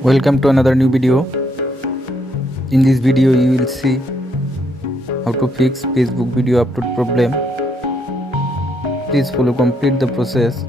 Welcome to another new video. In this video you will see how to fix Facebook video upload problem. Please follow complete the process